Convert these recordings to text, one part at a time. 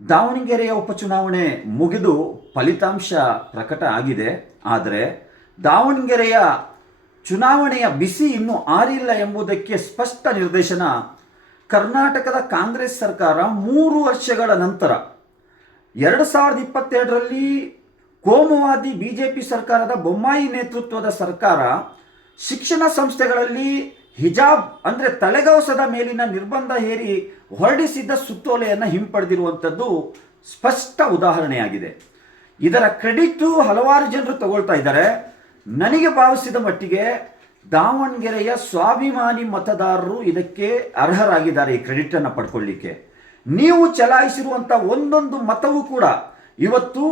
ದಾವಣಗೆರೆಯ ಉಪಚುನಾವಣೆ ಮುಗಿದು ಫಲಿತಾಂಶ ಪ್ರಕಟ ಆಗಿದೆ. ಆದರೆ ದಾವಣಗೆರೆಯ ಚುನಾವಣೆಯ ಬಿಸಿ ಇನ್ನೂ ಆರಿಲ್ಲ ಎಂಬುದಕ್ಕೆ ಸ್ಪಷ್ಟ ನಿರ್ದೇಶನ ಕರ್ನಾಟಕದ ಕಾಂಗ್ರೆಸ್ ಸರ್ಕಾರ 3 ವರ್ಷಗಳ ನಂತರ 2022ರಲ್ಲಿ ಕೋಮುವಾದಿ ಬಿಜೆಪಿ ಸರ್ಕಾರದ ಬೊಮ್ಮಾಯಿ ನೇತೃತ್ವದ ಸರ್ಕಾರ ಶಿಕ್ಷಣ ಸಂಸ್ಥೆಗಳಲ್ಲಿ ಹಿಜಾಬ್ ಅಂದರೆ ತಲೆಗವಸದ ಮೇಲಿನ ನಿರ್ಬಂಧ ಹೇರಿ ಹೊರಡಿಸಿದ್ದ ಸುತ್ತೋಲೆಯನ್ನು ಹಿಂಪಡೆದಿರುವಂಥದ್ದು ಸ್ಪಷ್ಟ ಉದಾಹರಣೆಯಾಗಿದೆ. ಇದರ ಕ್ರೆಡಿಟು ಹಲವಾರು ಜನರು ತಗೊಳ್ತಾ ಇದ್ದಾರೆ. ನನಗೆ ಭಾವಿಸಿದ ಮಟ್ಟಿಗೆ ದಾವಣಗೆರೆಯ ಸ್ವಾಭಿಮಾನಿ ಮತದಾರರು ಇದಕ್ಕೆ ಅರ್ಹರಾಗಿದ್ದಾರೆ ಈ ಕ್ರೆಡಿಟನ್ನು ಪಡ್ಕೊಳ್ಳಿಕ್ಕೆ. ನೀವು ಚಲಾಯಿಸಿರುವಂಥ ಒಂದೊಂದು ಮತವೂ ಕೂಡ ಇವತ್ತು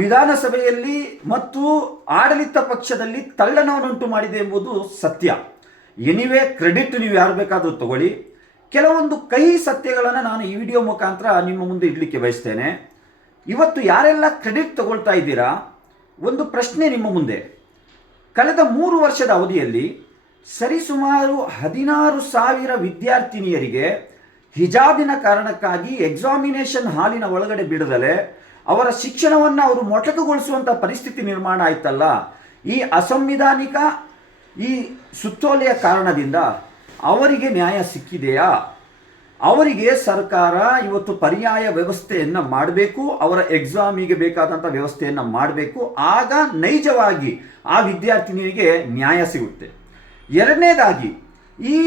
ವಿಧಾನಸಭೆಯಲ್ಲಿ ಮತ್ತು ಆಡಳಿತ ಪಕ್ಷದಲ್ಲಿ ತಲ್ಲಣವನ್ನುಂಟು ಮಾಡಿದೆ ಎಂಬುದು ಸತ್ಯ. ಎನಿವೇ ಕ್ರೆಡಿಟ್ ನೀವು ಯಾರು ಬೇಕಾದರೂ ತಗೊಳ್ಳಿ. ಕೆಲವೊಂದು ಕಹಿ ಸತ್ಯಗಳನ್ನು ನಾನು ಈ ವಿಡಿಯೋ ಮುಖಾಂತರ ನಿಮ್ಮ ಮುಂದೆ ಇಡಲಿಕ್ಕೆ ಬಯಸ್ತೇನೆ. ಇವತ್ತು ಯಾರೆಲ್ಲ ಕ್ರೆಡಿಟ್ ತಗೊಳ್ತಾ ಇದ್ದೀರಾ, ಒಂದು ಪ್ರಶ್ನೆ ನಿಮ್ಮ ಮುಂದೆ. ಕಳೆದ 3 ವರ್ಷದ ಅವಧಿಯಲ್ಲಿ ಸರಿಸುಮಾರು 16,000 ವಿದ್ಯಾರ್ಥಿನಿಯರಿಗೆ ಹಿಜಾಬಿನ ಕಾರಣಕ್ಕಾಗಿ ಎಕ್ಸಾಮಿನೇಷನ್ ಹಾಲಿನ ಒಳಗಡೆ ಬಿಡದಲೆ ಅವರ ಶಿಕ್ಷಣವನ್ನು ಅವರು ಮೊಟಕುಗೊಳಿಸುವಂಥ ಪರಿಸ್ಥಿತಿ ನಿರ್ಮಾಣ ಆಯ್ತಲ್ಲ. ಈ ಅಸಂವಿಧಾನಿಕ ಈ ಸುತ್ತೋಲೆಯ ಕಾರಣದಿಂದ ಅವರಿಗೆ ನ್ಯಾಯ ಸಿಕ್ಕಿದೆಯಾ? ಅವರಿಗೆ ಸರ್ಕಾರ ಇವತ್ತು ಪರ್ಯಾಯ ವ್ಯವಸ್ಥೆಯನ್ನು ಮಾಡಬೇಕು, ಅವರ ಎಕ್ಸಾಮಿಗೆ ಬೇಕಾದಂಥ ವ್ಯವಸ್ಥೆಯನ್ನು ಮಾಡಬೇಕು. ಆಗ ನೈಜವಾಗಿ ಆ ವಿದ್ಯಾರ್ಥಿನಿಯರಿಗೆ ನ್ಯಾಯ ಸಿಗುತ್ತೆ. ಎರಡನೇದಾಗಿ, ಈ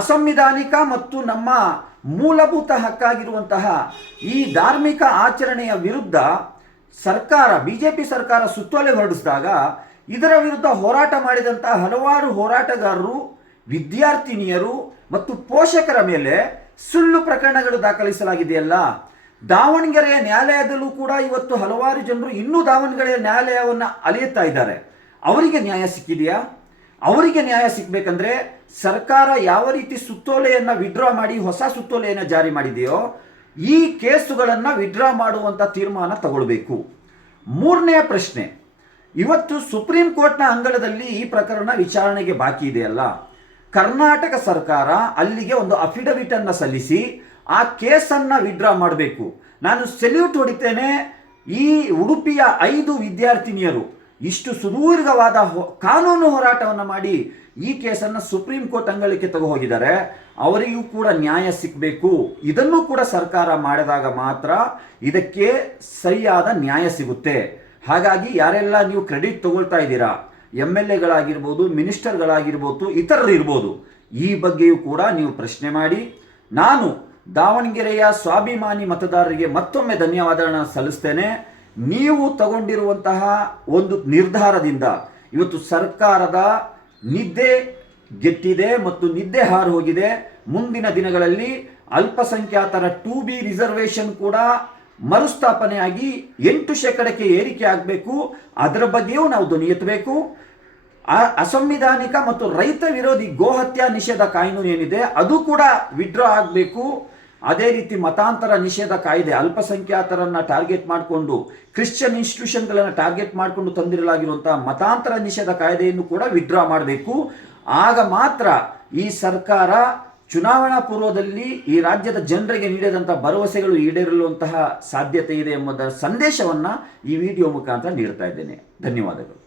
ಅಸಂವಿಧಾನಿಕ ಮತ್ತು ನಮ್ಮ ಮೂಲಭೂತ ಹಕ್ಕಾಗಿರುವಂತಹ ಈ ಧಾರ್ಮಿಕ ಆಚರಣೆಯ ವಿರುದ್ಧ ಸರ್ಕಾರ, ಬಿಜೆಪಿ ಸರ್ಕಾರ ಸುತ್ತೋಲೆ ಹೊರಡಿಸಿದಾಗ ಇದರ ವಿರುದ್ಧ ಹೋರಾಟ ಮಾಡಿದಂಥ ಹಲವಾರು ಹೋರಾಟಗಾರರು, ವಿದ್ಯಾರ್ಥಿನಿಯರು ಮತ್ತು ಪೋಷಕರ ಮೇಲೆ ಸುಳ್ಳು ಪ್ರಕರಣಗಳು ದಾಖಲಿಸಲಾಗಿದೆಯಲ್ಲ. ದಾವಣಗೆರೆಯ ನ್ಯಾಯಾಲಯದಲ್ಲೂ ಕೂಡ ಇವತ್ತು ಹಲವಾರು ಜನರು ಇನ್ನೂ ದಾವಣಗೆರೆಯ ನ್ಯಾಯಾಲಯವನ್ನು ಅಲೆಯುತ್ತಾ ಇದ್ದಾರೆ. ಅವರಿಗೆ ನ್ಯಾಯ ಸಿಕ್ಕಿದೆಯಾ? ಅವರಿಗೆ ನ್ಯಾಯ ಸಿಗಬೇಕಂದ್ರೆ ಸರ್ಕಾರ ಯಾವ ರೀತಿ ಸುತ್ತೋಲೆಯನ್ನು ವಿಡ್ರಾ ಮಾಡಿ ಹೊಸ ಸುತ್ತೋಲೆಯನ್ನು ಜಾರಿ ಮಾಡಿದೆಯೋ ಈ ಕೇಸುಗಳನ್ನು ವಿಡ್ರಾ ಮಾಡುವಂಥ ತೀರ್ಮಾನ ತಗೊಳ್ಬೇಕು. ಮೂರನೆಯ ಪ್ರಶ್ನೆ, ಇವತ್ತು ಸುಪ್ರೀಂ ಕೋರ್ಟ್ನ ಅಂಗಳದಲ್ಲಿ ಈ ಪ್ರಕರಣ ವಿಚಾರಣೆಗೆ ಬಾಕಿ ಇದೆಯಲ್ಲ. ಕರ್ನಾಟಕ ಸರ್ಕಾರ ಅಲ್ಲಿಗೆ ಒಂದು ಅಫಿಡವಿಟನ್ನು ಸಲ್ಲಿಸಿ ಆ ಕೇಸನ್ನು ವಿಡ್ರಾ ಮಾಡಬೇಕು. ನಾನು ಸೆಲ್ಯೂಟ್ ಹೊಡಿತೇನೆ. ಈ ಉಡುಪಿಯ 5 ವಿದ್ಯಾರ್ಥಿನಿಯರು ಇಷ್ಟು ಸುದೀರ್ಘವಾದ ಕಾನೂನು ಹೋರಾಟವನ್ನು ಮಾಡಿ ಈ ಕೇಸನ್ನು ಸುಪ್ರೀಂ ಕೋರ್ಟ್ ಅಂಗಳಕ್ಕೆ ತಗೋ ಹೋಗಿದ್ದಾರೆ. ಅವರಿಗೂ ಕೂಡ ನ್ಯಾಯ ಸಿಗಬೇಕು. ಇದನ್ನು ಕೂಡ ಸರ್ಕಾರ ಮಾಡಿದಾಗ ಮಾತ್ರ ಇದಕ್ಕೆ ಸರಿಯಾದ ನ್ಯಾಯ ಸಿಗುತ್ತೆ. ಹಾಗಾಗಿ ಯಾರೆಲ್ಲ ನೀವು ಕ್ರೆಡಿಟ್ ತಗೊಳ್ತಾ ಇದ್ದೀರಾ, MLAಗಳಾಗಿರ್ಬೋದು, ಮಿನಿಸ್ಟರ್ಗಳಾಗಿರ್ಬೋದು, ಇತರರು ಇರ್ಬೋದು, ಈ ಬಗ್ಗೆಯೂ ಕೂಡ ನೀವು ಪ್ರಶ್ನೆ ಮಾಡಿ. ನಾನು ದಾವಣಗೆರೆಯ ಸ್ವಾಭಿಮಾನಿ ಮತದಾರರಿಗೆ ಮತ್ತೊಮ್ಮೆ ಧನ್ಯವಾದಗಳನ್ನು ಸಲ್ಲಿಸ್ತೇನೆ. ನೀವು ತಗೊಂಡಿರುವಂತಹ ಒಂದು ನಿರ್ಧಾರದಿಂದ ಇವತ್ತು ಸರ್ಕಾರದ ನಿದ್ದೆ ಗೆಟ್ಟಿದೆ ಮತ್ತು ನಿದ್ದೆ ಹಾರು ಹೋಗಿದೆ. ಮುಂದಿನ ದಿನಗಳಲ್ಲಿ ಅಲ್ಪಸಂಖ್ಯಾತರ 2B ರಿಸರ್ವೇಷನ್ ಕೂಡ ಮರುಸ್ಥಾಪನೆಯಾಗಿ 8% ಏರಿಕೆ ಆಗಬೇಕು. ಅದರ ಬಗ್ಗೆಯೂ ನಾವು ಧ್ವನಿ ಎತ್ತಬೇಕು. ಅಸಂವಿಧಾನಿಕ ಮತ್ತು ರೈತ ವಿರೋಧಿ ಗೋಹತ್ಯಾ ನಿಷೇಧ ಕಾನೂನು ಏನಿದೆ ಅದು ಕೂಡ ವಿಡ್ರಾ ಆಗಬೇಕು. ಅದೇ ರೀತಿ ಮತಾಂತರ ನಿಷೇಧ ಕಾಯ್ದೆ, ಅಲ್ಪಸಂಖ್ಯಾತರನ್ನು ಟಾರ್ಗೆಟ್ ಮಾಡಿಕೊಂಡು, ಕ್ರಿಶ್ಚಿಯನ್ ಇನ್ಸ್ಟಿಟ್ಯೂಷನ್ಗಳನ್ನು ಟಾರ್ಗೆಟ್ ಮಾಡಿಕೊಂಡು ತಂದಿರಲಾಗಿರುವಂತಹ ಮತಾಂತರ ನಿಷೇಧ ಕಾಯ್ದೆಯನ್ನು ಕೂಡ ವಿಡ್ರಾ ಮಾಡಬೇಕು. ಆಗ ಮಾತ್ರ ಈ ಸರ್ಕಾರ ಚುನಾವಣಾ ಪೂರ್ವದಲ್ಲಿ ಈ ರಾಜ್ಯದ ಜನರಿಗೆ ನೀಡಿದಂಥ ಭರವಸೆಗಳು ಈಡೇರಲುವಂತಹ ಸಾಧ್ಯತೆ ಇದೆ ಎಂಬುದರ ಸಂದೇಶವನ್ನು ಈ ವಿಡಿಯೋ ಮುಖಾಂತರ ನೀಡ್ತಾ ಇದ್ದೇನೆ. ಧನ್ಯವಾದಗಳು.